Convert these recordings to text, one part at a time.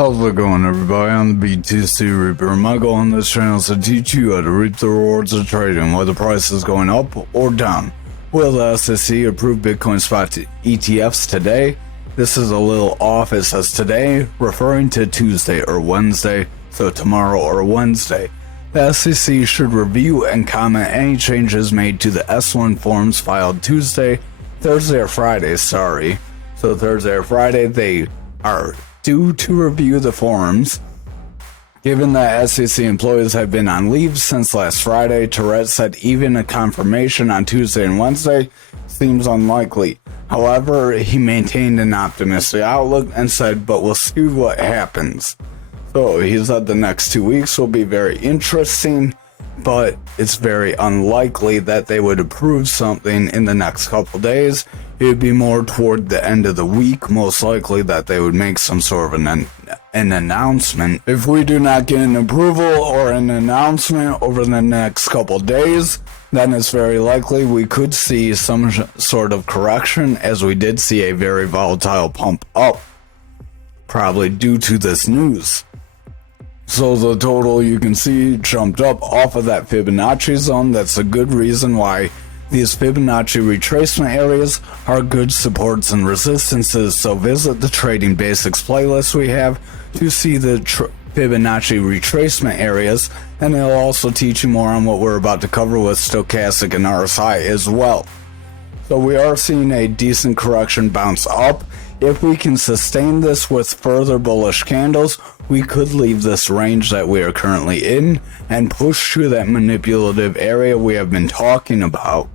How's it going, everybody? I'm the BTC Reaper. My goal on this channel is to teach you how to reap the rewards of trading, whether the price is going up or down. Will the SEC approve Bitcoin spot ETFs today? This is a little off. It says today, referring to Tuesday or Wednesday, so tomorrow or Wednesday. The SEC should review and comment any changes made to the S1 forms filed Thursday or Friday, So Thursday or Friday, they are due to review the forms. Given that SEC employees have been on leave since last Friday, Tourette said even a confirmation on Tuesday and Wednesday seems unlikely. However, he maintained an optimistic outlook and said, but we'll see what happens. So he said the next 2 weeks will be very interesting, but it's very unlikely that they would approve something in the next couple days. It would be more toward the end of the week, most likely, that they would make some sort of an announcement. If we do not get an approval or an announcement over the next couple days, then it's very likely we could see some sort of correction, as we did see a very volatile pump up, probably due to this news. So the total, you can see, jumped up off of that Fibonacci zone. That's a good reason why these Fibonacci retracement areas are good supports and resistances. So visit the Trading Basics playlist we have to see the Fibonacci retracement areas, and it'll also teach you more on what we're about to cover with stochastic and RSI as well. So we are seeing a decent correction bounce up. If we can sustain this with further bullish candles, we could leave this range that we are currently in and push to that manipulative area we have been talking about.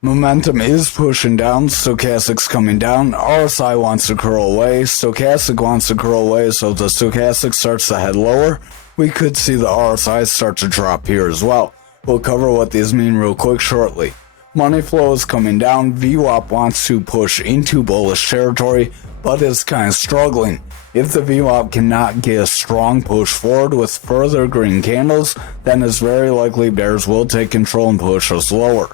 Momentum is pushing down, stochastic's coming down, RSI wants to curl away, stochastic wants to curl away, so if the stochastic starts to head lower, we could see the RSI start to drop here as well. We'll cover what these mean real quick shortly. Money flow is coming down, VWAP wants to push into bullish territory, but is kind of struggling. If the VWAP cannot get a strong push forward with further green candles, then it's very likely bears will take control and push us lower.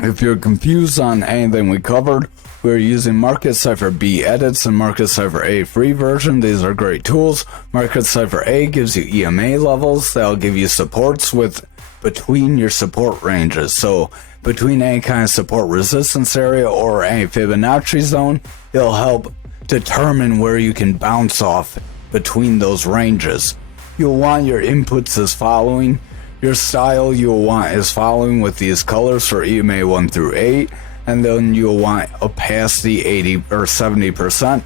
If you're confused on anything we covered, we're using Market Cipher B edits and Market Cipher A free version. These are great tools. Market Cipher A gives you EMA levels. That'll give you supports between your support ranges. So between any kind of support resistance area or any Fibonacci zone, it'll help determine where you can bounce off between those ranges. You'll want your inputs as following. Your style you'll want is following with these colors for EMA 1 through 8, and then you'll want opacity 80 or 70%.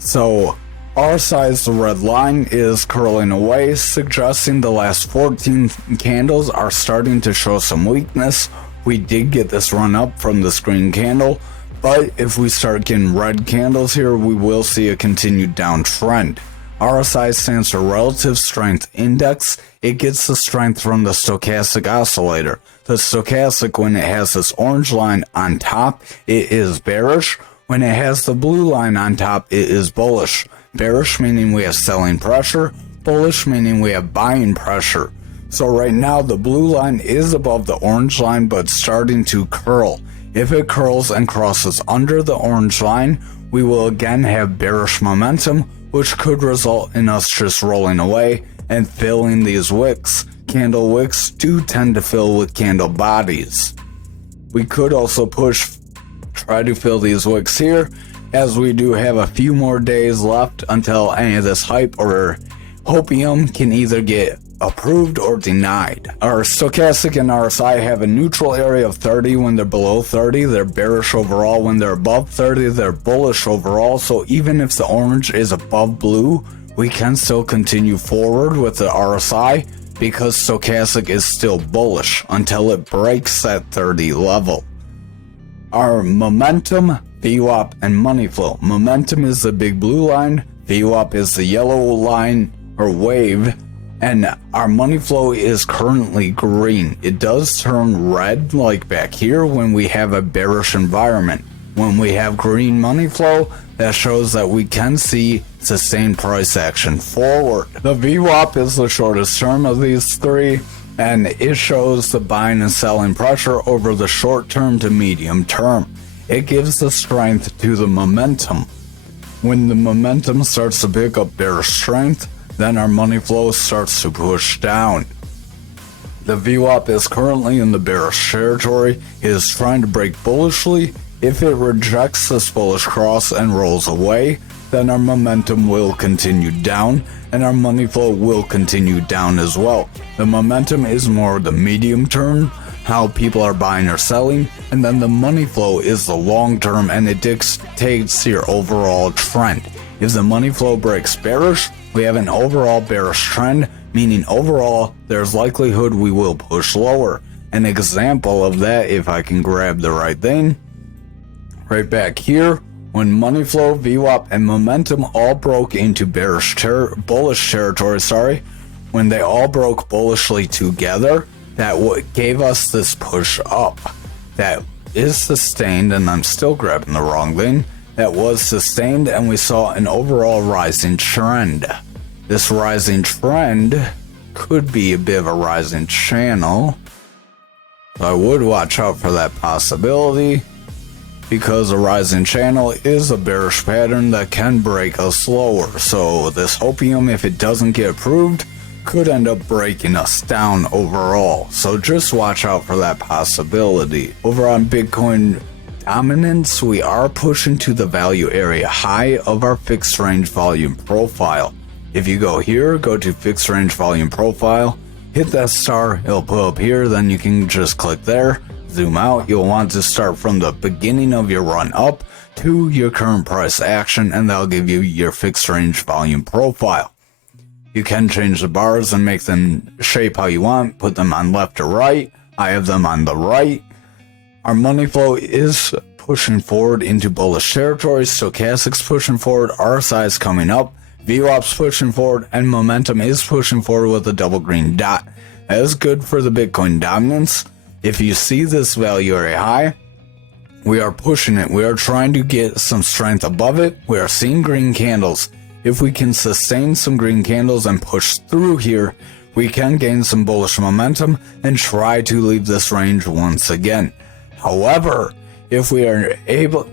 So our size, the red line, is curling away, suggesting the last 14 candles are starting to show some weakness. We did get this run up from this green candle, but if we start getting red candles here, we will see a continued downtrend. RSI stands for Relative Strength Index. It gets the strength from the stochastic oscillator. The stochastic, when it has this orange line on top, it is bearish. When it has the blue line on top, it is bullish. Bearish meaning we have selling pressure, bullish meaning we have buying pressure. So right now the blue line is above the orange line but starting to curl. If it curls and crosses under the orange line, we will again have bearish momentum, which could result in us just rolling away and filling these wicks. Candle wicks do tend to fill with candle bodies. We could also try to fill these wicks here, as we do have a few more days left until any of this hype or hopium can either get approved or denied. Our stochastic and RSI have a neutral area of 30 when they're below 30. They're bearish overall. When they're above 30, they're bullish overall. So even if the orange is above blue, we can still continue forward with the RSI because stochastic is still bullish until it breaks that 30 level. Our momentum, VWAP, and money flow. Momentum is the big blue line, VWAP is the yellow line or wave, and our money flow is currently green. It does turn red like back here when we have a bearish environment. When we have green money flow, that shows that we can see sustained price action forward. The VWAP is the shortest term of these three, and it shows the buying and selling pressure over the short term to medium term. It gives the strength to the momentum. When the momentum starts to pick up bearish strength, then our money flow starts to push down. The VWAP is currently in the bearish territory. It is trying to break bullishly. If it rejects this bullish cross and rolls away, then our momentum will continue down and our money flow will continue down as well. The momentum is more the medium term, how people are buying or selling, and then the money flow is the long term and it dictates your overall trend. If the money flow breaks bearish, we have an overall bearish trend, meaning overall there's likelihood we will push lower. An example of that, if I can grab the right thing, right back here, when money flow, VWAP, and momentum all broke into bullish territory, when they all broke bullishly together, that gave us this push up. That is sustained, and I'm still grabbing the wrong thing. That was sustained, and we saw an overall rising trend. This rising trend could be a bit of a rising channel. So I would watch out for that possibility, because a rising channel is a bearish pattern that can break us lower. So this hopium, if it doesn't get approved, could end up breaking us down overall. So just watch out for that possibility. Over on Bitcoin dominance, we are pushing to the value area high of our fixed range volume profile. If you go here, go to fixed range volume profile, hit that star, it'll put up here, then you can just click there. Zoom out. You'll want to start from the beginning of your run up to your current price action, and that'll give you your fixed range volume profile. You can change the bars and make them shape how you want, put them on left or right. I have them on the right. Our money flow is pushing forward into bullish territory, stochastic's pushing forward, RSI is coming up, VWAP's pushing forward, and momentum is pushing forward with a double green dot. That is good for the Bitcoin dominance. If you see this value area high, we are pushing it. We are trying to get some strength above it. We are seeing green candles. If we can sustain some green candles and push through here, we can gain some bullish momentum and try to leave this range once again. However, if we are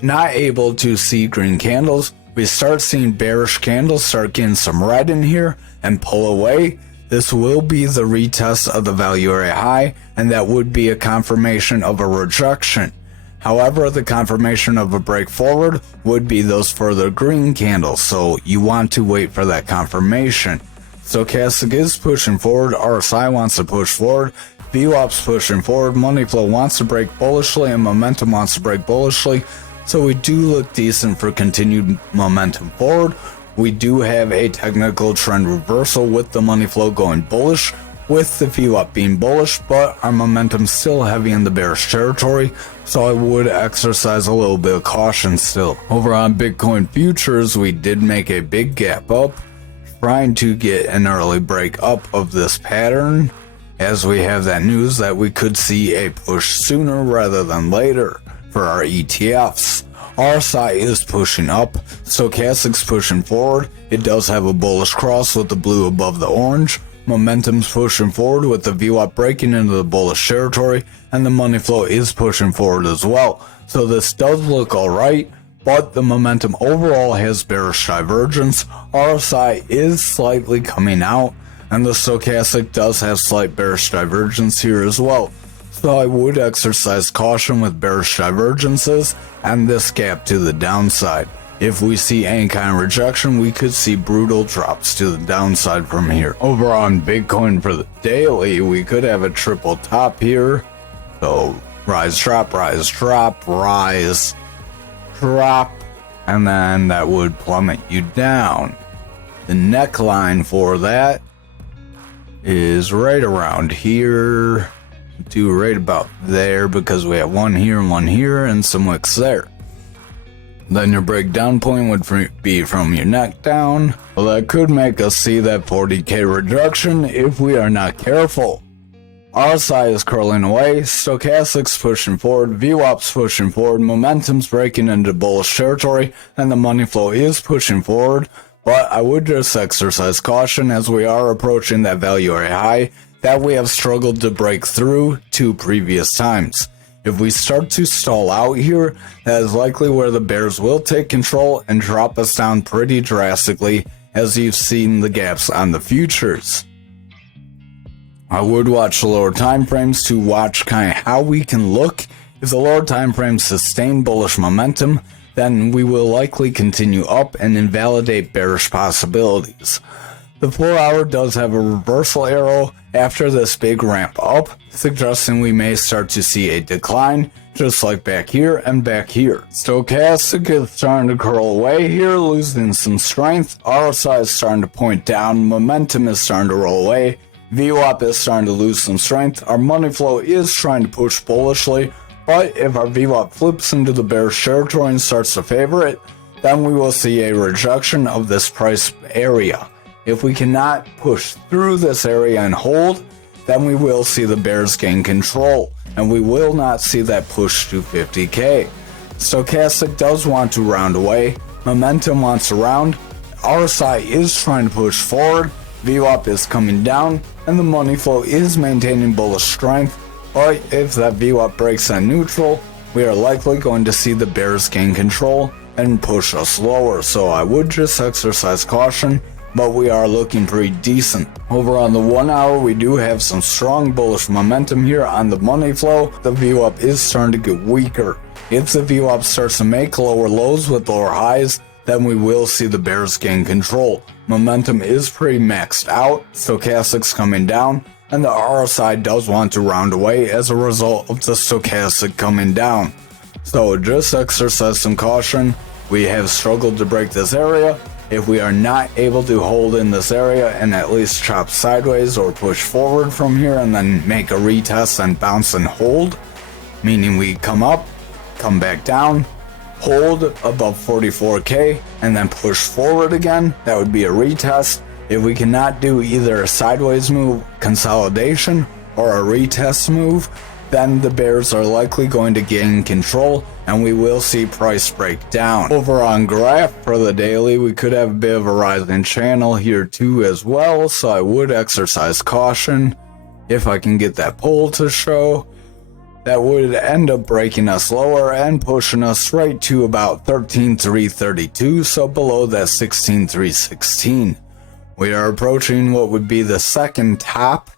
not able to see green candles, we start seeing bearish candles start getting some red in here and pull away. This will be the retest of the value area high, and that would be a confirmation of a rejection. However, the confirmation of a break forward would be those further green candles, so you want to wait for that confirmation. Stochastic is pushing forward, RSI wants to push forward, VWAP's pushing forward, money flow wants to break bullishly, and momentum wants to break bullishly, so we do look decent for continued momentum forward. We do have a technical trend reversal with the money flow going bullish, with the VWAP being bullish, but our momentum still heavy in the bearish territory, so I would exercise a little bit of caution still. Over on Bitcoin futures, we did make a big gap up, trying to get an early break up of this pattern, as we have that news that we could see a push sooner rather than later for our ETFs. RSI is pushing up, stochastic's pushing forward, it does have a bullish cross with the blue above the orange, momentum's pushing forward with the VWAP breaking into the bullish territory, and the money flow is pushing forward as well. So this does look alright, but the momentum overall has bearish divergence, RSI is slightly coming out, and the stochastic does have slight bearish divergence here as well. So I would exercise caution with bearish divergences and this gap to the downside. If we see any kind of rejection, we could see brutal drops to the downside from here. Over on Bitcoin for the daily, we could have a triple top here. So rise, drop, rise, drop, rise, drop, and then that would plummet you down. The neckline for that is right around here. To right about there, because we have one here and some wicks there. Then your breakdown point would be from your neck down. Well, that could make us see that 40k rejection if we are not careful. RSI is curling away, stochastic's pushing forward, VWAP's pushing forward, momentum's breaking into bullish territory, and the money flow is pushing forward. But I would just exercise caution as we are approaching that value area high that we have struggled to break through 2 previous times. If we start to stall out here, that is likely where the bears will take control and drop us down pretty drastically, as you've seen the gaps on the futures. I would watch the lower time frames to watch kind of how we can look. If the lower time frames sustain bullish momentum, then we will likely continue up and invalidate bearish possibilities. The 4-hour does have a reversal arrow after this big ramp up, suggesting we may start to see a decline, just like back here and back here. Stochastic is starting to curl away here, losing some strength. RSI is starting to point down, momentum is starting to roll away, VWAP is starting to lose some strength. Our money flow is trying to push bullishly, but if our VWAP flips into the bearish territory and starts to favor it, then we will see a rejection of this price area. If we cannot push through this area and hold, then we will see the bears gain control, and we will not see that push to 50k. Stochastic does want to round away, momentum wants to round, RSI is trying to push forward, VWAP is coming down, and the money flow is maintaining bullish strength, but if that VWAP breaks at neutral, we are likely going to see the bears gain control and push us lower, so I would just exercise caution, but we are looking pretty decent. Over on the 1 hour, we do have some strong bullish momentum here on the money flow. The VWAP is starting to get weaker. If the VWAP starts to make lower lows with lower highs, then we will see the bears gain control. Momentum is pretty maxed out, stochastic's coming down, and the RSI does want to round away as a result of the stochastic coming down. So just exercise some caution. We have struggled to break this area. If we are not able to hold in this area and at least chop sideways or push forward from here and then make a retest and bounce and hold, meaning we come up, come back down, hold above 44k, and then push forward again, that would be a retest. If we cannot do either a sideways move, consolidation, or a retest move, then the bears are likely going to gain control and we will see price break down. Over on graph for the daily, we could have a bit of a rising channel here too as well, so I would exercise caution. If I can get that pull to show, that would end up breaking us lower and pushing us right to about 13,332, so below that 16,316. We are approaching what would be the second top.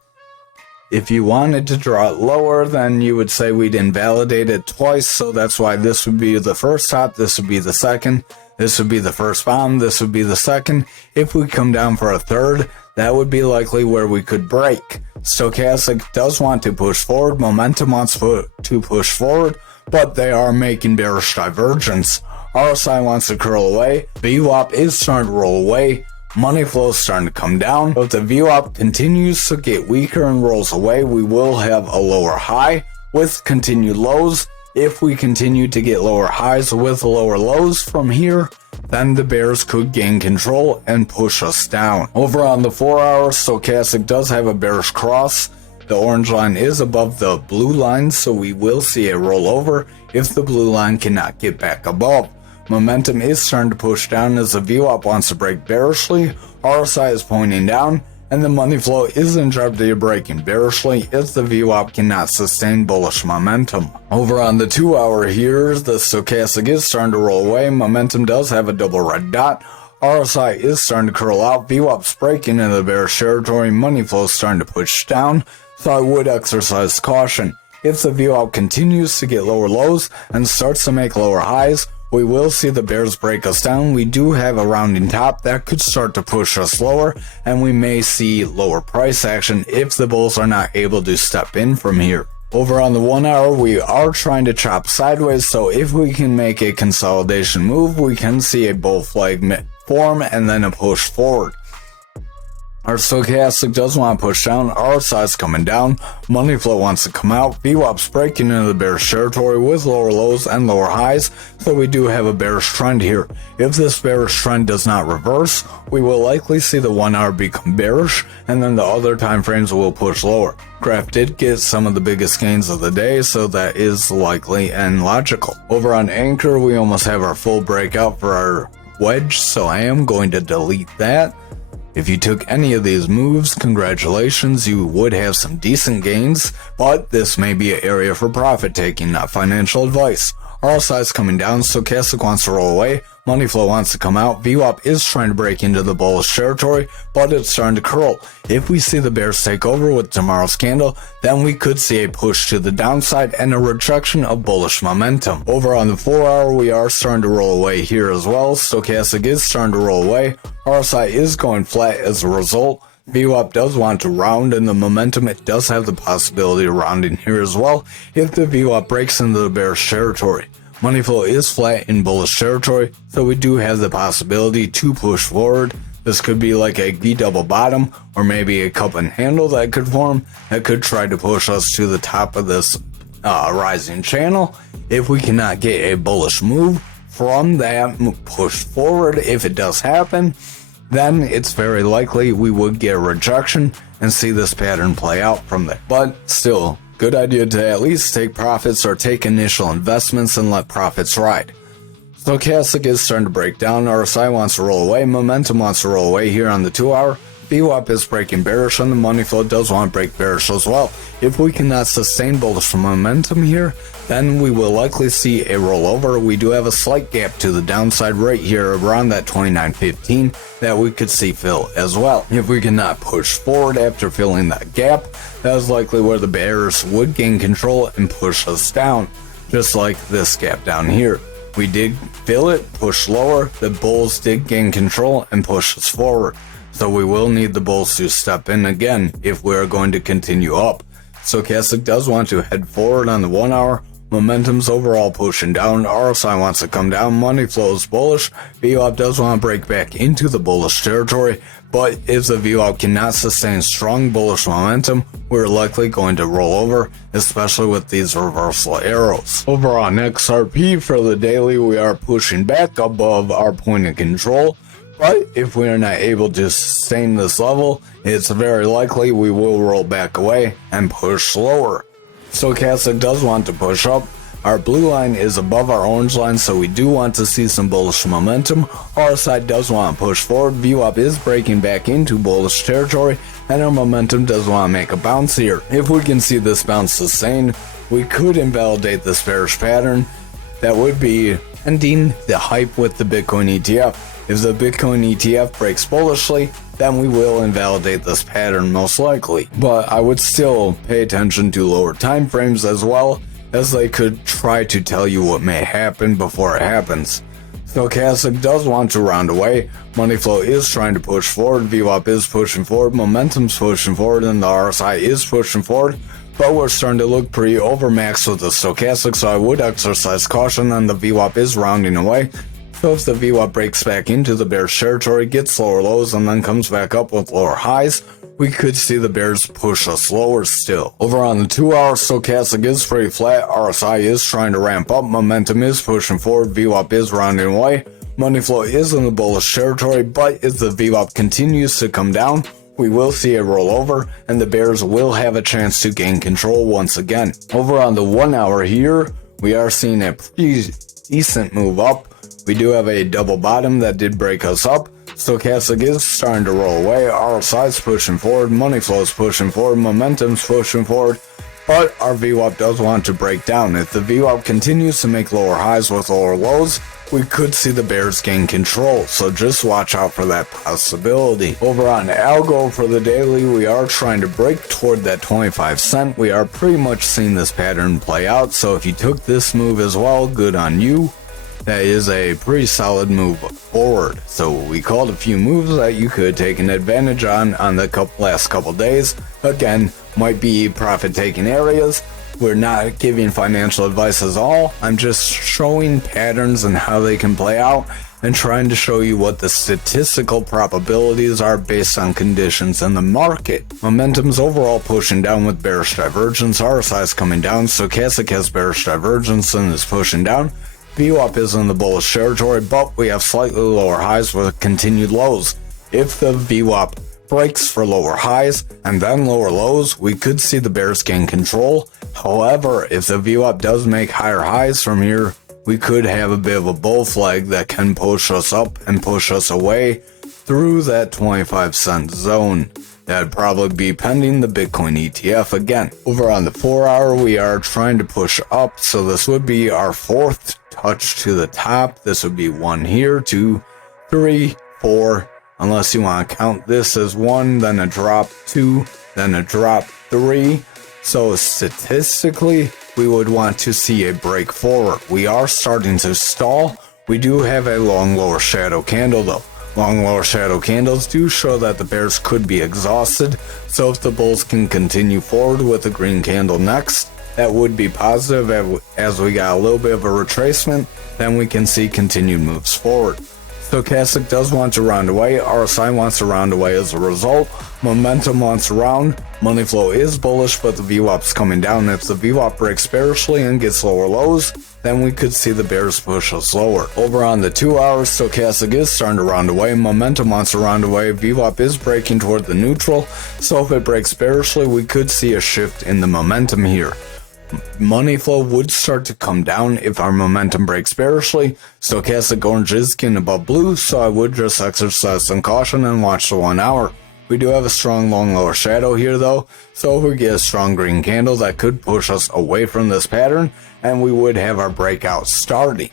If you wanted to draw it lower, then you would say we'd invalidate it twice, so that's why this would be the first top, this would be the second, this would be the first bottom, this would be the second. If we come down for a third, that would be likely where we could break. Stochastic does want to push forward, momentum wants to push forward, but they are making bearish divergence. RSI wants to curl away, VWAP is starting to roll away, money flow is starting to come down. If the VWAP continues to get weaker and rolls away, we will have a lower high with continued lows. If we continue to get lower highs with lower lows from here, then the bears could gain control and push us down. Over on the 4 hour, stochastic does have a bearish cross. The orange line is above the blue line, so we will see a rollover if the blue line cannot get back above. Momentum is starting to push down as the VWAP wants to break bearishly, RSI is pointing down, and the money flow is in jeopardy of breaking bearishly if the VWAP cannot sustain bullish momentum. Over on the 2 hour here, the stochastic is starting to roll away, momentum does have a double red dot, RSI is starting to curl out, VWAP's breaking into the bearish territory, money flow is starting to push down, so I would exercise caution. If the VWAP continues to get lower lows and starts to make lower highs, we will see the bears break us down. We do have a rounding top that could start to push us lower, and we may see lower price action if the bulls are not able to step in from here. Over on the 1 hour, we are trying to chop sideways, so if we can make a consolidation move, we can see a bull flag form and then a push forward. Our stochastic does want to push down, RSI is coming down, money flow wants to come out, VWAP's breaking into the bearish territory with lower lows and lower highs, so we do have a bearish trend here. If this bearish trend does not reverse, we will likely see the 1 hour become bearish, and then the other time frames will push lower. Graph did get some of the biggest gains of the day, so that is likely and logical. Over on Ankr, we almost have our full breakout for our wedge, so I am going to delete that. If you took any of these moves, congratulations, you would have some decent gains, but this may be an area for profit taking, not financial advice. RSI is coming down, stochastic wants to roll away, money flow wants to come out, VWAP is trying to break into the bullish territory, but it's starting to curl. If we see the bears take over with tomorrow's candle, then we could see a push to the downside and a rejection of bullish momentum. Over on the 4 hour, we are starting to roll away here as well. Stochastic is starting to roll away. RSI is going flat as a result. VWAP does want to round, and the momentum, it does have the possibility of rounding here as well if the VWAP breaks into the bearish territory. Money flow is flat in bullish territory, so we do have the possibility to push forward. This could be like a V double bottom, or maybe a cup and handle that could form, that could try to push us to the top of this rising channel. If we cannot get a bullish move from that push forward, if it does happen, then it's very likely we would get a rejection and see this pattern play out from there. But still, good idea to at least take profits or take initial investments and let profits ride. Stochastic is starting to break down. RSI wants to roll away. Momentum wants to roll away here on the 2 hour. VWAP is breaking bearish, and the money flow does want to break bearish as well. If we cannot sustain bullish momentum here, then we will likely see a rollover. We do have a slight gap to the downside right here around that 29.15 that we could see fill as well. If we cannot push forward after filling that gap, that is likely where the bears would gain control and push us down, just like this gap down here. We did fill it, push lower, the bulls did gain control and push us forward. So we will need the bulls to step in again if we are going to continue up. Stochastic does want to head forward on the 1 hour. Momentum's overall pushing down. RSI wants to come down. Money flows bullish. VWAP does want to break back into the bullish territory. But if the VWAP cannot sustain strong bullish momentum, we're likely going to roll over, especially with these reversal arrows. Over on XRP for the daily, we are pushing back above our point of control. But if we are not able to sustain this level, it's very likely we will roll back away and push lower. Stochastic does want to push up. Our blue line is above our orange line, so we do want to see some bullish momentum. RSI does want to push forward. VWAP is breaking back into bullish territory, and our momentum does want to make a bounce here. If we can see this bounce sustained, we could invalidate this bearish pattern. That would be ending the hype with the Bitcoin ETF. If the Bitcoin ETF breaks bullishly, then we will invalidate this pattern most likely. But I would still pay attention to lower time frames as well, as they could try to tell you what may happen before it happens. Stochastic does want to round away. Money flow is trying to push forward. VWAP is pushing forward. Momentum's pushing forward, and the RSI is pushing forward. But we're starting to look pretty overmaxed with the stochastic, so I would exercise caution, and the VWAP is rounding away. So if the VWAP breaks back into the bearish territory, gets lower lows, and then comes back up with lower highs, we could see the bears push us lower still. Over on the 2 hour, stochastic is pretty flat. RSI is trying to ramp up. Momentum is pushing forward. VWAP is rounding away. Money flow is in the bullish territory, but if the VWAP continues to come down, we will see a rollover, and the bears will have a chance to gain control once again. Over on the 1 hour here, we are seeing a pretty decent move up. We do have a double bottom that did break us up. Stochastic is starting to roll away. RSI is pushing forward. Money flow is pushing forward. Momentum's pushing forward. But our VWAP does want to break down. If the VWAP continues to make lower highs with lower lows, we could see the bears gain control, so just watch out for that possibility. Over on ALGO for the daily, we are trying to break toward that 25 cent. We are pretty much seeing this pattern play out, so if you took this move as well, good on you. That is a pretty solid move forward. So we called a few moves that you could take an advantage on the last couple days. Again, might be profit taking areas. We're not giving financial advice at all. I'm just showing patterns and how they can play out and trying to show you what the statistical probabilities are based on conditions in the market. Momentum's overall pushing down with bearish divergence. RSI is coming down. Stochastic has bearish divergence and is pushing down. VWAP is in the bullish territory, but we have slightly lower highs with continued lows. If the VWAP breaks for lower highs and then lower lows, we could see the bears gain control. However, if the VWAP does make higher highs from here, we could have a bit of a bull flag that can push us up and push us away through that 25-cent zone. That'd probably be pending the Bitcoin ETF again. Over on the 4-hour, we are trying to push up, so this would be our fourth touch to the top. This would be 1 here, 2, 3, 4, unless you want to count this as 1, then a drop 2, then a drop 3. So statistically, we would want to see a break forward. We are starting to stall. We do have a long lower shadow candle though. Long lower shadow candles do show that the bears could be exhausted, so if the bulls can continue forward with a green candle next, that would be positive. As we got a little bit of a retracement, then we can see continued moves forward. Stochastic does want to round away, RSI wants to round away as a result, momentum wants to round, money flow is bullish but the VWAP's coming down. If the VWAP breaks bearishly and gets lower lows, then we could see the bears push us lower. Over on the 2 hours, Stochastic is starting to round away, momentum wants to round away, VWAP is breaking toward the neutral, so if it breaks bearishly we could see a shift in the momentum here. Money flow would start to come down if our momentum breaks bearishly. Stochastic orange is getting above blue, so I would just exercise some caution and watch the 1 hour. We do have a strong long lower shadow here though, so if we get a strong green candle that could push us away from this pattern and we would have our breakout starting.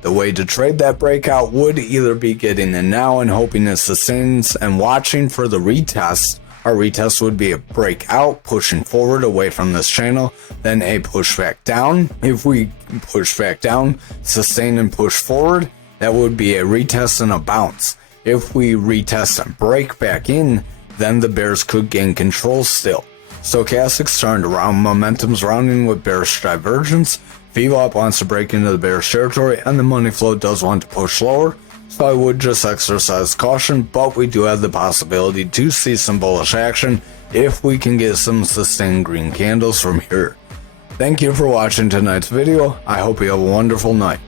The way to trade that breakout would either be getting in now and hoping it sustains and watching for the retest. Our retest would be a breakout, pushing forward away from this channel, then a push back down. If we push back down, sustain and push forward, that would be a retest and a bounce. If we retest and break back in, then the bears could gain control still. Stochastic's starting to round, momentum's rounding with bearish divergence, VWAP wants to break into the bearish territory, and the money flow does want to push lower. So I would just exercise caution, but we do have the possibility to see some bullish action if we can get some sustained green candles from here. Thank you for watching tonight's video. I hope you have a wonderful night.